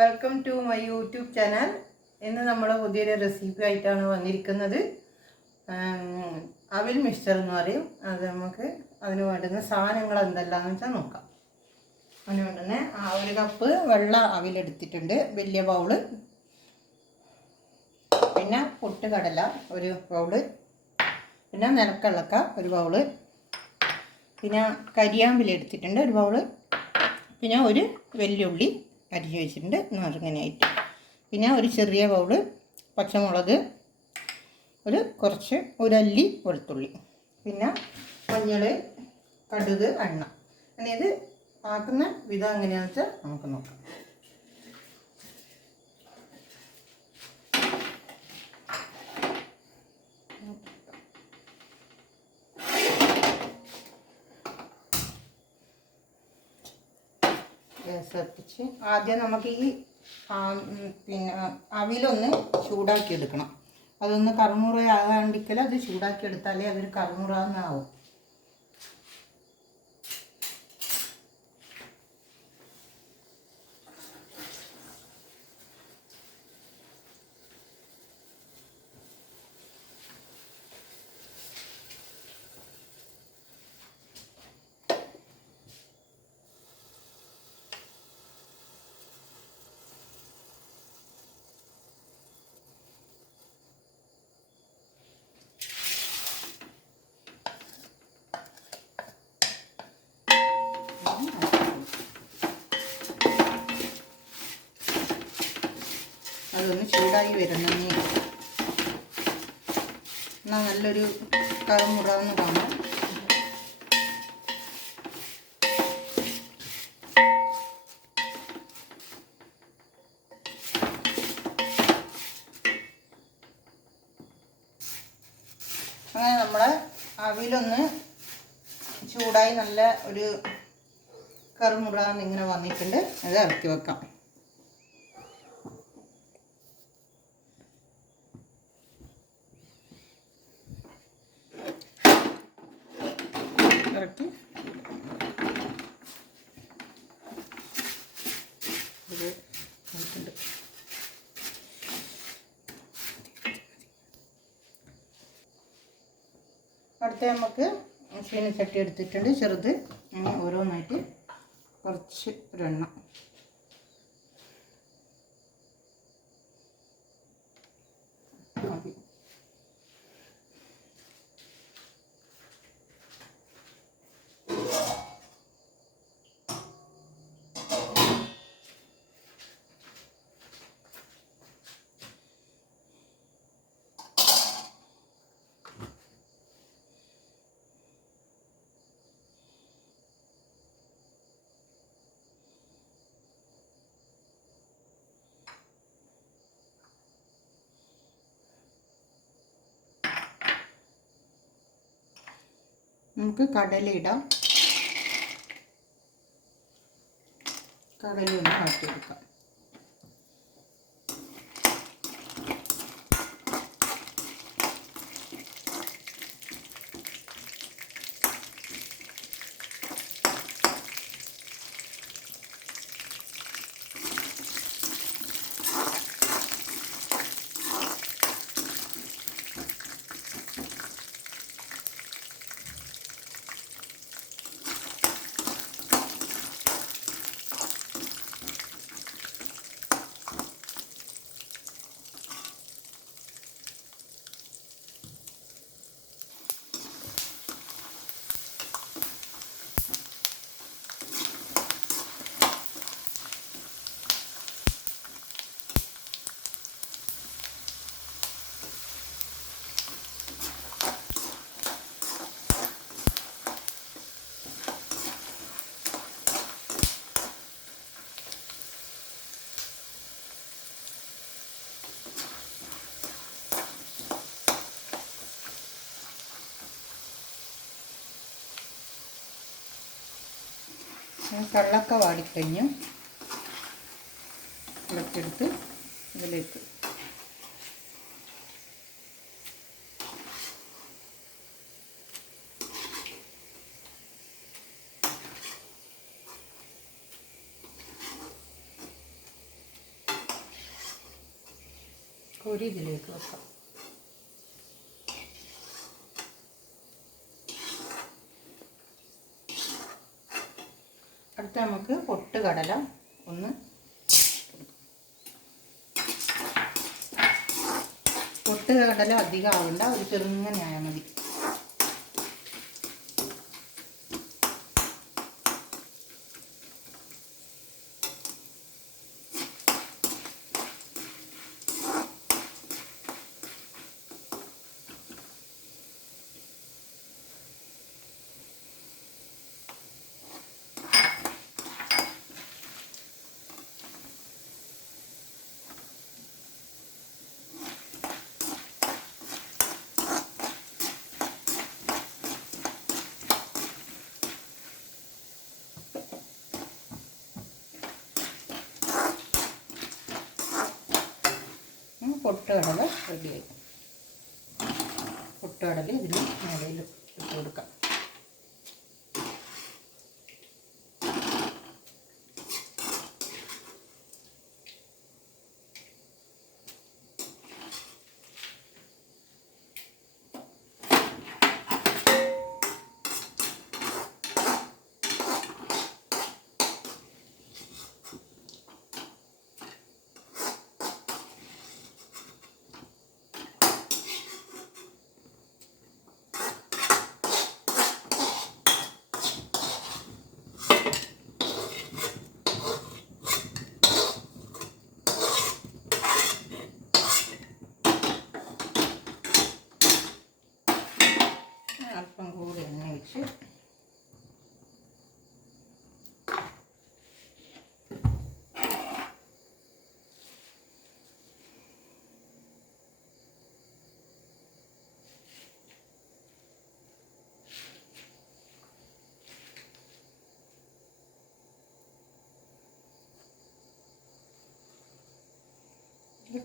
Welcome to my YouTube channel. ഇന്ന് നമ്മൾ പുതിയൊരു റെസിപ്പി ആയിട്ടാണ് വന്നിരിക്കുന്നത്. അവിൽ മിക്സ്ചർ എന്ന് പറയും. അത് നമുക്ക് അതിന് വേണ്ടുന്ന സാധനങ്ങൾ എന്തെല്ലാമെന്ന് വെച്ചാൽ നോക്കാം. അതിന് വേണ്ടുന്ന ഒരു കപ്പ് വെള്ള അവിലെടുത്തിട്ടുണ്ട്, വലിയ ബൗള്. പിന്നെ പൊട്ടുകടല ഒരു ബൗള്, പിന്നെ നിലക്കടലക്ക ഒരു ബൗള്, പിന്നെ കരിയാമ്പില എടുത്തിട്ടുണ്ട് ഒരു ബൗള്, പിന്നെ ഒരു വെല്ലുള്ളി അരിഞ്ഞ് വെച്ചിട്ടുണ്ട് നെറുങ്ങനായിട്ട്, പിന്നെ ഒരു ചെറിയ ബൗള് പച്ചമുളക്, ഒരല്ലി വെളുത്തുള്ളി, പിന്നെ മഞ്ഞൾ, കടുക്, എണ്ണ. അങ്ങനെ ഇത് ആക്കുന്ന വിധം എങ്ങനെയാണെന്ന് വെച്ചാൽ നമുക്ക് നോക്കാം. ഗ്യാസ് കത്തിച്ച് ആദ്യം നമുക്ക് ഈ പിന്നെ അവിലൊന്ന് ചൂടാക്കി എടുക്കണം. അതൊന്ന് കറുമുറ ആകാണ്ടിക്കൽ അത് ചൂടാക്കി എടുത്താലേ അതൊരു കറുമുറാന്നാവും. അതൊന്ന് ചൂടായി വരുന്നേ എന്നാൽ നല്ലൊരു കറുമുറാന്ന് കാണാം. അങ്ങനെ നമ്മളെ അവിലൊന്ന് ചൂടായി നല്ല ഒരു കറുമുറാന്ന് ഇങ്ങനെ വന്നിട്ടുണ്ട്. അത് ഇറക്കി വെക്കാം. ഇറക്കി ഇത് നോക്കുന്നുണ്ട്. അടുത്ത നമുക്ക് ചീനച്ചട്ടി എടുത്തിട്ടുണ്ട് ചെറുത്. ഓരോന്നായിട്ട് കുറച്ച് ഒരെണ്ണ മതി. നമുക്ക് കടലയിടാം. കടലയൊന്ന് മാറ്റിയെടുക്കാം. കള്ളക്ക വാടിക്കഴിഞ്ഞു. ഇളക്കിയെടുത്ത് ഇതിലേക്ക് ഒരു ഇതിലേക്ക് വെക്കാം. അടുത്ത നമുക്ക് പൊട്ടുകടല ഒന്ന്, പൊട്ടുകടല അധികം ആവണ്ട, ഒരു ചെറുങ്ങനെ ആയാൽ മതി. പൊട്ടുകടല റെഡിയായി. പൊട്ടുകടല ഇതിന് മേലയിൽ ഇട്ട് കൊടുക്കാം. അല്പം കൂടി എണ്ണ ഒഴിച്ച്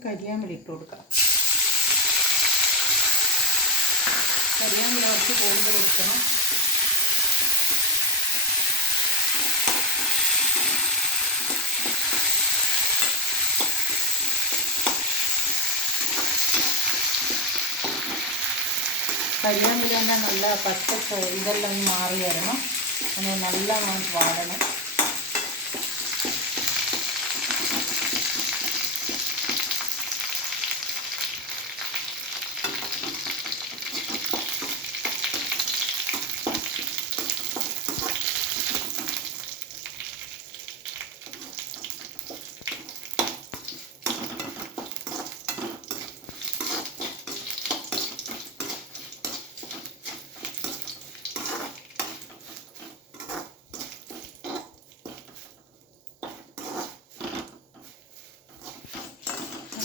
കരിയാമ്പലി ഇട്ട് കൊടുക്കാം. കരിയാമ്പല കുറച്ച് കൂടുതൽ എടുക്കണം. കരിയാമ്പല തന്നെ നല്ല പച്ച ഇതെല്ലാം മാറി വരണം, അങ്ങനെ നല്ല വാടണം.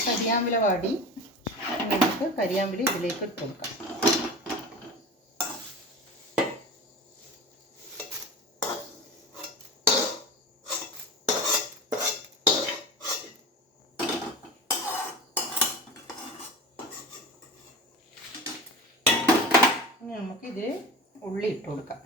കരിയാമ്പല വാടി, നമുക്ക് കരിയാമ്പല ഇതിലേക്ക് ഇട്ട് കൊടുക്കാം. ഇനി നമുക്കിത് ഉള്ളി ഇട്ട് കൊടുക്കാം.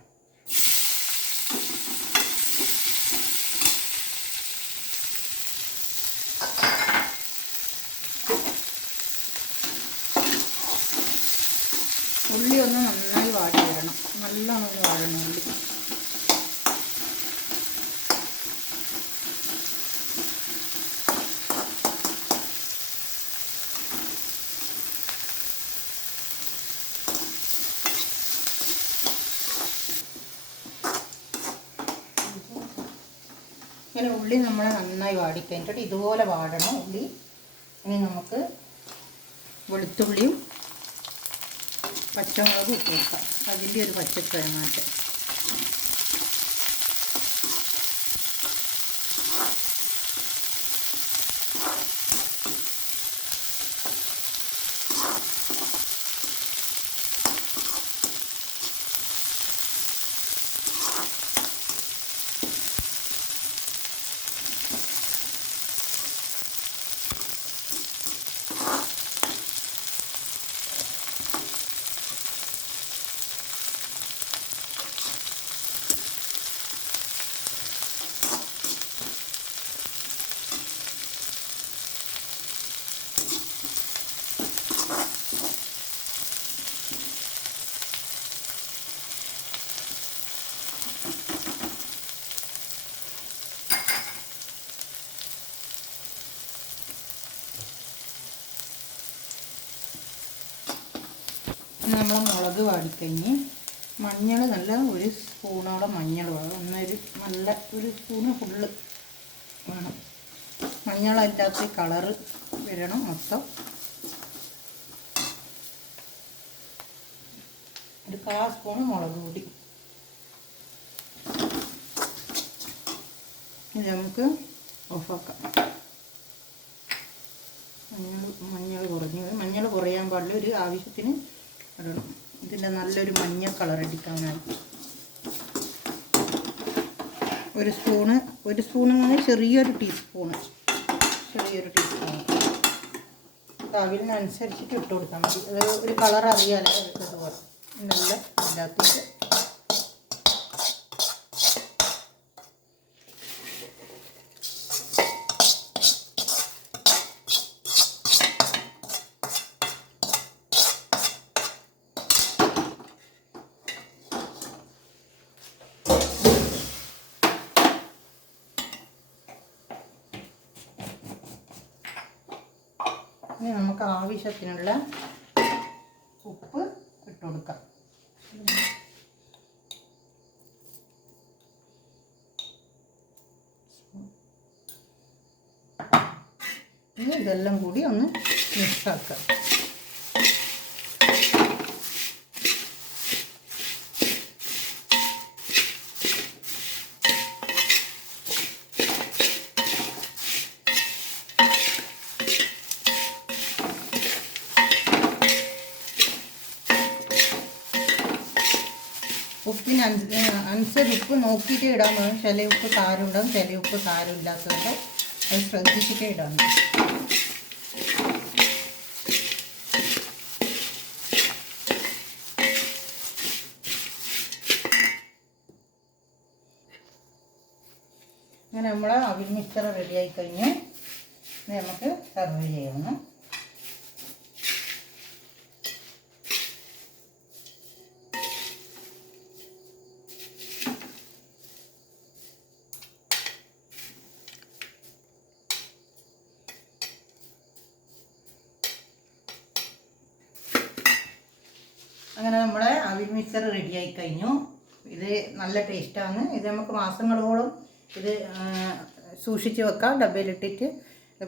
ഉള്ളി ഒന്ന് നന്നായി വാടി വരണം, നല്ലോണം ഒന്ന് വാടണം ഉള്ളി. ഇങ്ങനെ ഉള്ളി നമ്മൾ നന്നായി വാടിക്കഴിഞ്ഞിട്ട് ഇതുപോലെ വാടണം ഉള്ളി. ഇനി നമുക്ക് വെളുത്തുള്ളിയും പച്ചമുളകും ഇട്ട് കൊടുക്കാം. അതിൻ്റെ ഒരു പച്ചക്കിഴങ്ങാട്ട് നമ്മൾ മുളക് വാടിക്കഴിഞ്ഞ് മഞ്ഞൾ നല്ല ഒരു സ്പൂണോളം മഞ്ഞൾ വേണം. നല്ല ഒരു സ്പൂണ് ഫുള്ള് വേണം. മഞ്ഞളല്ലാത്ത കളറ് വരണം മൊത്തം. ഒരു 1/4 സ്പൂണ് മുളക് പൊടി. ഇത് നമുക്ക് ഓഫാക്കാം. മഞ്ഞൾ കുറയാൻ പാടില്ല, ഒരു ആവശ്യത്തിന് ഇടണം. ഇതിൻ്റെ നല്ലൊരു മഞ്ഞ കളർ അടിക്കാനാണ്. ഒരു സ്പൂണ് ചെറിയൊരു ടീസ്പൂണ് അവിലിനനുസരിച്ചിട്ട് ഇട്ട് കൊടുത്താൽ മതി. അത് ഒരു കളർ അറിയാലോ അതുപോലെ നല്ല ഇല്ലാത്തിട്ട്. ഇനി നമുക്ക് ആവശ്യത്തിനുള്ള ഉപ്പ് ഇട്ട് കൊടുക്കാം. ഇനി ഇതെല്ലാം കൂടി ഒന്ന് മിക്സാക്കാം. അനുസരിച്ച് ഉപ്പ് നോക്കിയിട്ട് ഇടാൻ വേണം. ചില ഉപ്പ് കാരമുണ്ടാകും, ചില ഉപ്പ് കാരമില്ലാത്തതുകൊണ്ട് അത് ശ്രദ്ധിച്ചിട്ടേ ഇടാൻ. അങ്ങനെ നമ്മളെ അവിൽ മിക്സർ റെഡി ആയി കഴിഞ്ഞ് നമുക്ക് സെർവ് ചെയ്യണം. അങ്ങനെ നമ്മുടെ അവിൽ മിക്സർ റെഡിയായി കഴിഞ്ഞു. ഇത് നല്ല ടേസ്റ്റാണ്. ഇത് നമുക്ക് മാസങ്ങളോളം ഇത് സൂക്ഷിച്ച് വെക്കാം ഡബ്ബയിലിട്ടിട്ട്.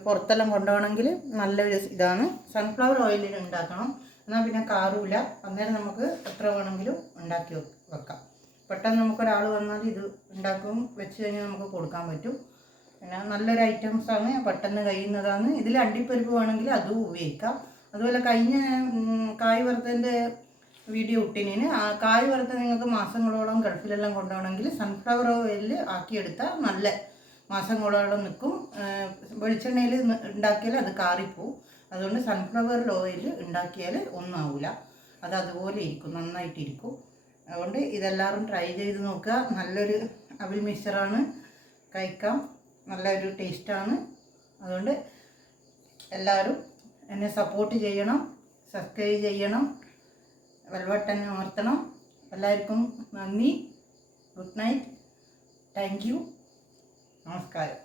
പുറത്തെല്ലാം കൊണ്ടുപോകണമെങ്കിൽ നല്ലൊരു ഇതാണ്. സൺഫ്ലവർ ഓയിലിൽ ഉണ്ടാക്കണം, എന്നാൽ പിന്നെ കാറില്ല. അന്നേരം നമുക്ക് എത്ര വേണമെങ്കിലും ഉണ്ടാക്കി വെക്കാം. പെട്ടെന്ന് നമുക്കൊരാൾ വന്നാൽ ഇത് ഉണ്ടാക്കും വെച്ച് കഴിഞ്ഞാൽ നമുക്ക് കൊടുക്കാൻ പറ്റും. പിന്നെ നല്ലൊരു ഐറ്റംസാണ്, പെട്ടെന്ന് കഴിയുന്നതാണ്. ഇതിൽ അണ്ടിപ്പരിപ്പ് വേണമെങ്കിൽ അതും ഉപയോഗിക്കാം. അതുപോലെ കഴിഞ്ഞ കായ് വറുത്തതിൻ്റെ വീഡിയോ ഇട്ടിന്. ആ കായ് വറുത്ത് നിങ്ങൾക്ക് മാസങ്ങളോളം ഗൾഫിലെല്ലാം കൊണ്ടുപോകണമെങ്കിൽ സൺഫ്ലവർ ഓയിലിൽ ആക്കിയെടുത്താൽ നല്ല മാസങ്ങളോളം നിൽക്കും. വെളിച്ചെണ്ണയിൽ ഉണ്ടാക്കിയാൽ അത് കാറിപ്പോവും. അതുകൊണ്ട് സൺഫ്ലവർ ഓയിൽ ഉണ്ടാക്കിയാൽ ഒന്നും ആവില്ല, അത് അതുപോലെ ഇരിക്കും, നന്നായിട്ടിരിക്കും. അതുകൊണ്ട് ഇതെല്ലാവരും ട്രൈ ചെയ്ത് നോക്കുക. നല്ലൊരു അവിൽ മിക്സറാണ്, കഴിക്കാം, നല്ലൊരു ടേസ്റ്റാണ്. അതുകൊണ്ട് എല്ലാവരും എന്നെ സപ്പോർട്ട് ചെയ്യണം, സബ്സ്ക്രൈബ് ചെയ്യണം, ബെൽബട്ടൺ അമർത്തണം. എല്ലാവർക്കും നന്ദി. Good night. Thank you. നമസ്കാരം.